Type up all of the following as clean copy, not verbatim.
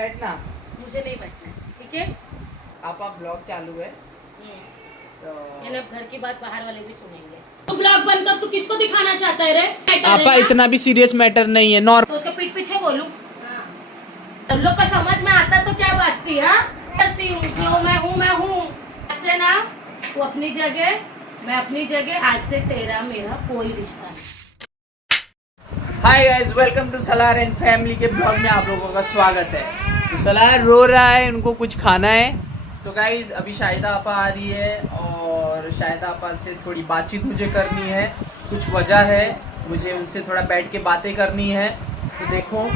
बैठना, मुझे नहीं बैठना है, ठीक है। आपा ब्लॉग चालू है तो ये लोग घर की बात बाहर वाले भी सुनेंगे। तू ब्लॉग बंद कर, तू किसको दिखाना चाहता है रे? आपा इतना भी सीरियस मैटर नहीं है। तो उसके पीठ पीछे बोलूं? तुम लोग को समझ में आता तो क्या बात थी? हाँ करती हूँ क्यों? मैं हूँ ऐसे ना। तू अपनी जगह, मैं अपनी जगह। आज से तेरा मेरा कोई रिश्ता नहीं। Hi guys, welcome to Salar and family के ब्लॉग में आप लोगों का स्वागत है। तो सलार रो रहा है, उनको कुछ खाना है। तो गाइस अभी शाहिदा आपा आ रही है और शाहिदा आपा से थोड़ी बातचीत मुझे करनी है। कुछ वजह है, मुझे उनसे थोड़ा बैठ के बातें करनी है। तो देखो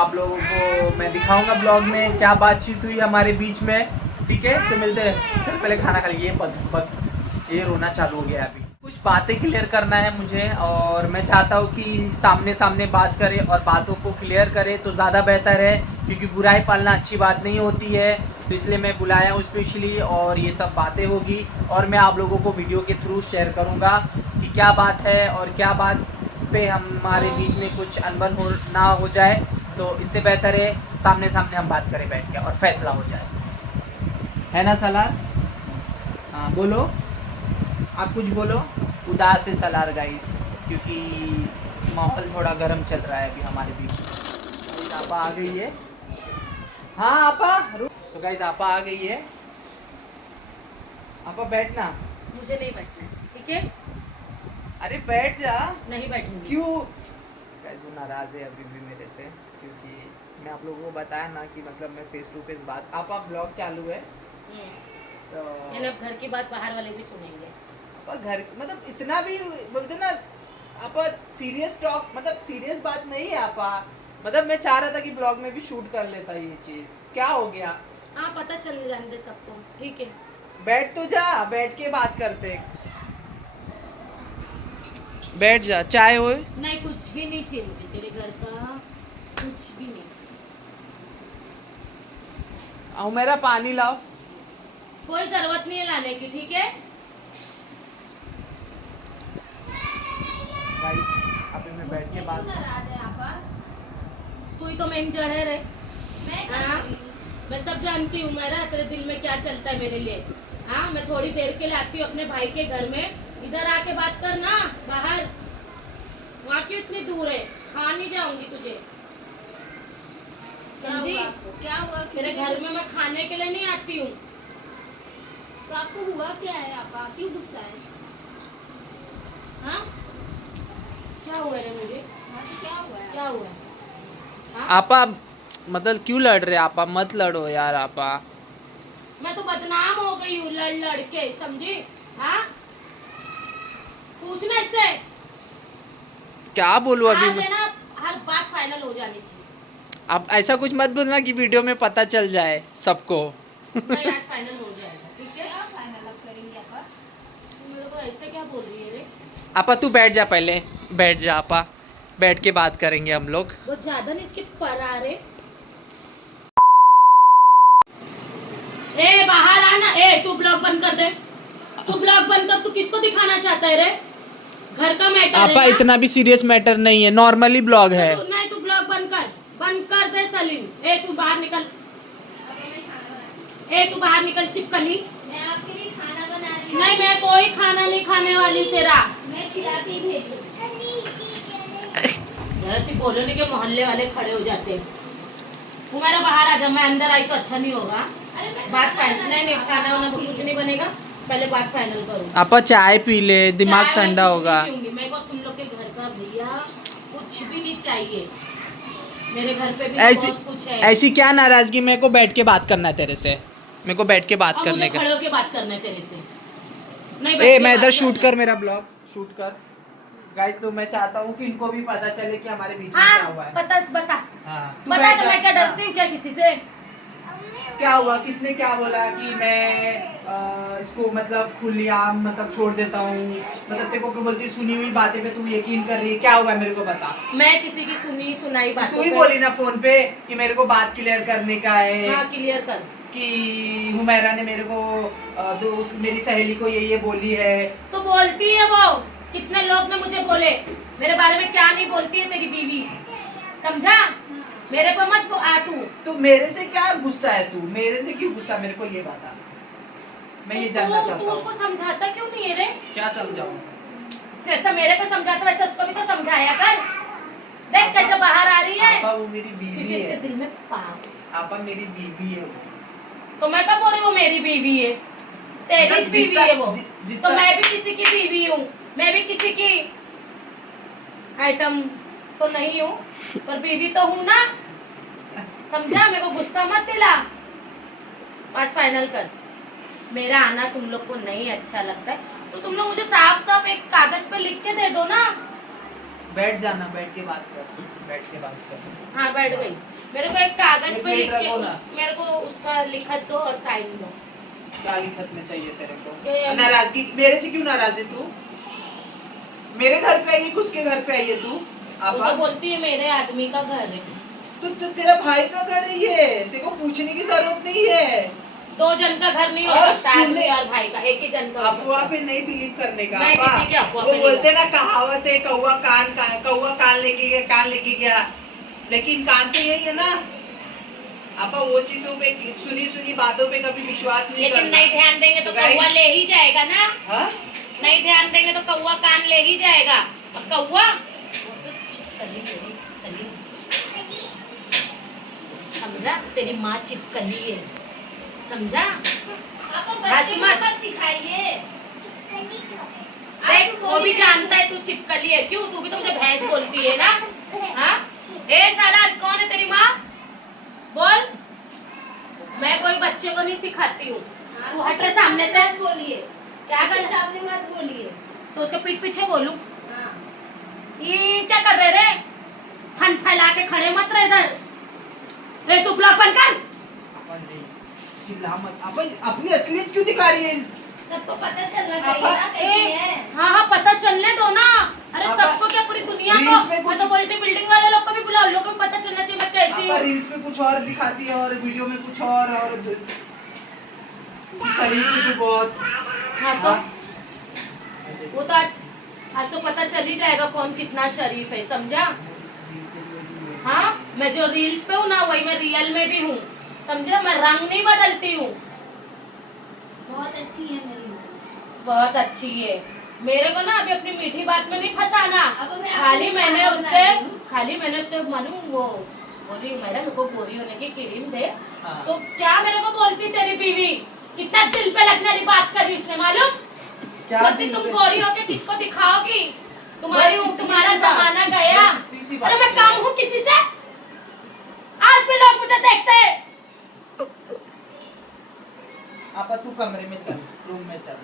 आप लोगों को मैं दिखाऊंगा ब्लॉग में क्या बातचीत हुई हमारे बीच में। ठीक है, तो मिलते हैं। चल पहले खाना खा लीजिए। ये रोना चालू हो गया है। अभी कुछ बातें क्लियर करना है मुझे और मैं चाहता हूँ कि सामने सामने बात करें और बातों को क्लियर करें तो ज़्यादा बेहतर है, क्योंकि बुराई पालना अच्छी बात नहीं होती है। तो इसलिए मैं बुलाया हूँ स्पेशली, और ये सब बातें होगी और मैं आप लोगों को वीडियो के थ्रू शेयर करूँगा कि क्या बात है और क्या बात पे हमारे बीच में कुछ अनबन हो ना हो जाए। तो इससे बेहतर है सामने सामने हम बात करें बैठ के और फैसला हो जाए, है ना सलार? हाँ बोलो, आप कुछ बोलो। उदास है सलार गाइस, क्योंकि माहौल थोड़ा गर्म चल रहा है अभी हमारे बीच। आपा आ गई है। हाँ आपा तो गाइस आपा आ गई है। आपा बैठना। मुझे नहीं बैठना है, ठीक है। अरे बैठ जा। नहीं बैठूंगी। क्यों? गाइस वो नाराज़ है अभी भी मेरे से, क्योंकि मैं आप लोगों को बताया ना कि मतलब मैं फेस टू फेस बात। आपा ब्लॉग चालू है तो ये लोग घर की बात बाहर वाले भी सुनेंगे। और घर मतलब इतना भी बोलते ना आप सीरियस टॉक, मतलब सीरियस बात नहीं है आपा। मतलब मैं चाह रहा था कि ब्लॉग में भी शूट कर लेता ये चीज। क्या हो गया? हाँ पता चल जाने दे सबको, ठीक है। बैठ तो जा, बैठ के बात करते। बैठ जा, चाय हो। नहीं कुछ भी नहीं चाहिए मुझे तेरे घर का, कुछ भी नहीं चाहिए। आओ मेरा पानी लाओ। कोई जरूरत नहीं है लाने की, ठीक है। गाइस अभी मैं बैठ के बात। तू ही तो मेन जड़ है रे। हाँ मैं सब जानती हूँ, मेरा तेरे दिल में क्या चलता है मेरे लिए। हाँ मैं थोड़ी देर के लिए आती हूँ अपने भाई के घर में, इधर आके बात करना। बाहर वहाँ क्यों इतनी दूर है? खा नहीं जाऊंगी तुझे, समझी? क्या हुआ? मेरे घर में मैं खाने के लिए नहीं आती हूँ। तो आपको हुआ क्या है? आपा क्यों गुस्सा है? हाँ क्या हुआ रे मुझे? हाँ तो क्या हुआ है? क्या हुआ है? हाँ? आपा मतलब क्यों लड़ रहे? आपा मत लड़ो यार आपा। मैं तो बदनाम हो गई हूँ लड़ लड़ के, समझी? हाँ पूछना इससे। क्या बोलूं अभी आज मैं? है ना, हर बात फाइनल हो जानी चाहिए। आप ऐसा कुछ मत बोलना कि वीडियो में पता चल जाए सबको। नहीं आज फाइनल हो जाएगा, ठीक है। क्या फाइनल अब करेंगे आपा? तू मेरे को ऐसे क्या बोल रही है रे? आपा तू बैठ जा, पहले बैठ जा आपा, बैठ के बात करेंगे हम लोग। बहुत ज्यादा नहीं इसके पर आ रे। ए बाहर आना। ए तू ब्लॉग बंद कर दे, तू ब्लॉग बंद कर। तू किसको दिखाना चाहता है रे? घर का मैटर है आपा ना? इतना भी सीरियस मैटर नहीं है, नॉर्मली ब्लॉग है। नहीं तू ब्लॉग बंद कर दे सलीम। ए तू बाहर निकल। अब मैं खाना बना ए तू बाहर निकल चिपकली। मैं आपके लिए खाना बना रही हूँ। नहीं मैं कोई खाना नहीं खाने वाली तेरा। मैं खिला के ही भेजूँ। जरा सी बोलो नहीं कि मोहल्ले वाले खड़े हो जाते हैं। तू मेरा बाहर आ जा, मैं अंदर आई तो अच्छा नहीं होगा। अरे मैं बात खाना फाइनल। बना नहीं रही नहीं हूँ, खाना वाना आप कुछ नहीं बनेगा, पहले बात फाइनल करूँ। आपा चाय पी ले, दिमाग चाय ठंडा कुछ होगा। नहीं पीऊंगी। मेरे को तुम लोग के घर का भैया कुछ भी नहीं चाहिए। मेरे घर पे भी ऐसी बहुत कुछ है। ऐसी क्या नाराजगी? मेरे को बैठ के बात करना है तेरे से, मेरे को बैठ के बात और करने मुझे का। खड़े होके बात करना है तेरे से। नहीं ए बैठ के मैं बात इधर शूट करना है। कर, मेरा ब्लॉग शूट कर। गाइस तो मैं चाहता हूँ कि इनको भी पता चले कि हमारे बीच में हाँ क्या हुआ है। बता बता हाँ तू बता। बैठ तो जा। मैं क्या हाँ। डरती हूँ क्या किसी से? क्या हुआ? किसने क्या बोला कि मैं इसको मतलब खुलेआम मतलब छोड़ देता हूँ? मतलब तेरे को क्या बोलती, सुनी हुई बातें पे तू यकीन कर रही है? क्या हुआ है मेरे को बता। मैं किसी की सुनी सुनाई तू बातों ही पे। बोली ना फोन पे कि मेरे को बात क्लियर करने का है। हाँ क्लियर कर। कि हुमैरा ने मेरे को दोस्त मेरी सहेली को ये बोली है। तो बोलती है वो। कितने लोग ने मुझे बोले मेरे बारे में क्या नहीं बोलती है तेरी बीवी, समझा? मेरे पे मत आ तू मेरे से क्या गुस्सा है? तू मेरे से क्यों गुस्सा? मेरे को ये बता, मैं ये जानना तू चाहता उसको हूँ। समझाता क्यों नहीं है रे? क्या समझाऊं? जैसा मेरे को समझाता वैसे उसको भी तो समझाया कर। देख कैसे बाहर आ रही है। आपा वो मेरी बीवी क्योंकि उसके है। दिल में पाप। आपा मेरी बीवी है वो। तो मैं कब बोल रही हूँ मेरी बीवी है? तेरी मतलब बीवी है वो। जितना तो मैं भी किसी की बीवी हूँ, मैं भी किसी की आइटम तो नहीं हूँ, पर बीवी तो हूँ ना। समझा? मेरे को गुस्सा मत दिला। आज फाइनल कर, मेरा आना तुम लोग को नहीं अच्छा लगता है तो तुम लोग मुझे साफ साफ एक कागज पे लिख के दे दो ना। बैठ जाना, बैठ के बात कर, बैठ के बात कर। हाँ बैठ गई। मेरे को एक कागज एक पे मिनट लिख के रखो ना। मेरे को उसका लिखत दो और साइन दो। क्या लिखत में चाहिए तेरे कि- को? नाराजगी मेरे से क्यों नाराज है तू? मेरे घर पे आई है, किसके घर पे आई है तू? वो आपा तो बोलती है मेरे आदमी का घर है। तो तेरा भाई का घर है ये, तेरे को पूछने की जरूरत नहीं है। दो जन का घर नहीं हो और सकता, सुनने- आदमी और भाई का एक ही जन का हो अफवाह सकता पे नहीं बिलीव करने का। मैं आपा, किसी की अफवाह वो पे नहीं बोलते ना कहावत है, कौवा कान लेके गया, कान लेके गया, लेकिन कान तो यही है ना। आपा वो चीजों पे, सुनी सुनी बातों पे कभी विश्वास नहीं लेकिन करना। नहीं ध्यान देंगे तो तो guys- कौवा ले ही जाएगा ना। हाँ? नहीं ध्यान देंगे तो कौवा कान ले ही जाएगा। और कौवा वो तो चिपकली है, सलीम। समझा? तेरी माँ चिपकली है, समझा? आप बच्चे हंस को मत। मत सिखाइए। देख वो भी जानता है तू चिपकली है। क्यों? तू भी तो मुझे भैंस बोलती है ना। हाँ? ए साला कौन है तेरी माँ? बोल। मैं कोई बच्चे को नहीं सिखाती हूँ। तू हट रे सामने से। मत बोलिए। क्या कर उसके सामने मत बोलिए। तो उसके पीठ पीछे बोलूं? हाँ। ये क्या कर रहे रे? फन फैला के खड़े मत रहे इधर। ए तू ब्लॉक बंद कर। आपा नहीं, चिल्ला मत। आपा अपनी असलियत क्यों दिखा रही है? सबको पता चलना चाहिए आपा- ना कैसी है। हाँ हाँ पता चलने दो ना। अरे आपा- सबको क्या, पूरी दुनिया रील्स को। में मैं कुछ- तो बोलती बिल्डिंग वाले लोग को भी बुलाओ, लोगों को पता चलना चाहिए मैं कैसी आपा हूँ। रील्स में कुछ और दिखाती है और वीडियो में कुछ और शरीफ है तू बहुत। हाँ तो हाँ? वो तो आज तो पता चल ही जाएगा कौन कितना शरीफ है, समझा? हाँ मैं जो रील्स पे हूँ ना वही मैं रियल में भी हूँ, समझा? मैं रंग नहीं बदलती हूँ। बहुत अच्छी है मेरी। बहुत अच्छी है। मेरे को ना अभी अपनी मीठी बात में नहीं फंसाना। अब मैं खाली अपनी मैंने खाना उससे बना रही हूँ। मालूम वो बोली मेरा मेरे को गोरी होने की क्रीम दे। हाँ। तो क्या मेरे को बोलती तेरी बीवी कितना दिल पे लगने वाली बात कर रही उसने, मालूम? क्या बोलती दिल तुम पे? गोरी होके किसको दिखाओगी? तुम्हारी बस इतनी तुम्हारा सी बात। जमाना गया। बस इतनी सी बात अरे मैं है। कम हूँ किसी से? आज भी लोग मुझे देखते हैं। आपा तू कमरे में चल, रूम में चल।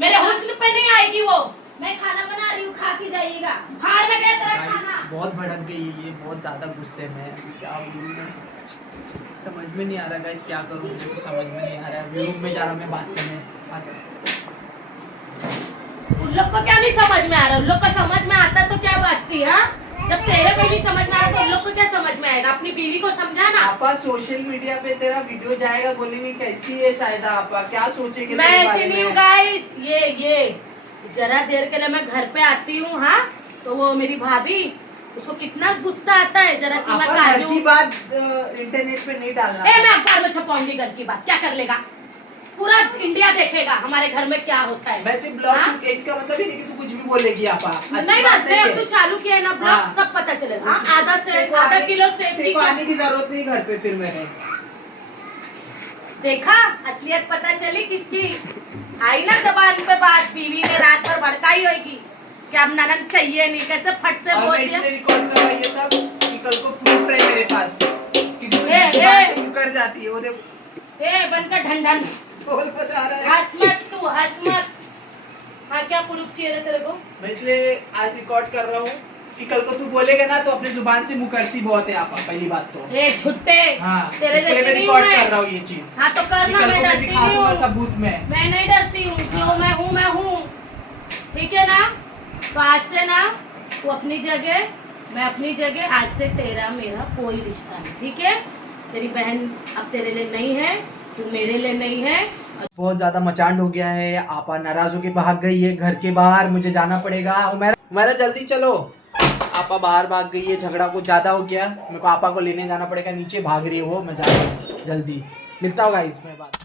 मेरे हुस्न पे नहीं आएगी वो। मैं खाना बना रही हूँ, खा के जाइएगा। भाड़ में गया तेरा Guys, खाना। बहुत भड़क गई है ये, बहुत ज्यादा गुस्से में है। अभी क्या बोलूं मैं, समझ में नहीं आ रहा गाइस, क्या करूं मुझे कुछ समझ में नहीं आ रहा है। अभी रूम में जा रहा हूं मैं बात करने। आ जाओ। उन लोग को क्या नहीं समझ में आ रहा? उन लोग को समझ में आता तो क्या बात थी? हाँ जब तेरे को नहीं समझ में आ रहा तो उन लोग को क्या समझ में आएगा? अपनी बीवी को समझा ना। आपा सोशल मीडिया पे तेरा वीडियो जाएगा, बोलेंगे कैसी है शायदा, आपा क्या सोचेंगे मैं तेरे ऐसी बारे नहीं हूँ में? गाइस। ये जरा देर के लिए मैं घर पे आती हूँ, हाँ तो वो मेरी भाभी उसको कितना गुस्सा आता है। जरा सी मैं आपा घर काजू की बात इंटरनेट पे नहीं डालना। मैं अखबार में छपाऊंगी घर की बात, क्या कर लेगा? पूरा इंडिया देखेगा हमारे घर में क्या होता है। मैं सिर्फ ब्लॉग हाँ? शूट, इसका मतलब ही नहीं कि तू कुछ भी बोलेगी आपा। अच्छी नहीं ना, बात मैं अब है। तो चालू किया है ना ब्लॉग, हाँ। सब पता चलेगा। हाँ, आधा आने- किलो सेब तेरे को आने की जरूरत नहीं घर पे फिर मेरे। देखा, असलियत पता चली किसकी। आई ना जबान पे बात, बीवी ने रात भर भड़काई होगी कि अब ननद चाहिए नहीं, कैसे फट से और बोल मैं दिया। इसलिए रिकॉर्ड कर रहा हूँ ये सब कि कल को प्रूफ रहे मेरे पास कि तू ए, जुबान ए। से मुकर जाती है। वो देख ए बनकर ढंढन, बोल बचा रहा है। हंस मत तू, हंस मत। हाँ क्या प्रूफ चाहिए रे तेरे को? मैं इसलिए आज रिकॉर्ड कर रहा हूँ कि कल को तू बोलेगा ना तो अपनी जुबान से मुकरती बहुत है आपा, पहली बात तो। ए झुट्टे, हाँ, तेरे इसलिए जैसे मैं नहीं रिकॉर्ड हूँ मैं। कर रहा हूँ ये चीज। हाँ तो कि करना, कल मैं को मैं डरती दिखा नहीं दूंगा हूँ। सबूत में। मैं नहीं डरती हूँ, जो हाँ। मैं हूँ। ठीक है ना? तो आज से ना तू अपनी जगह, मैं अपनी जगह। आज से तेरा मेरा कोई रिश्ता नहीं, ठीक है? तेरी बहन अब तेरे लिए नहीं है, तू मेरे लिए नहीं है। बहुत ज्यादा मचांड हो गया है। आपा नाराज होके भाग गई है घर के बाहर, मुझे जाना पड़ेगा। उमेरा जल्दी चलो। आपा बाहर भाग गई है, झगड़ा कुछ ज़्यादा हो गया, मेरे को आपा को लेने जाना पड़ेगा नीचे, भाग रही है वो, मैं जा रहा हूँ जल्दी। मिलता हूँ गाइस मैं बात।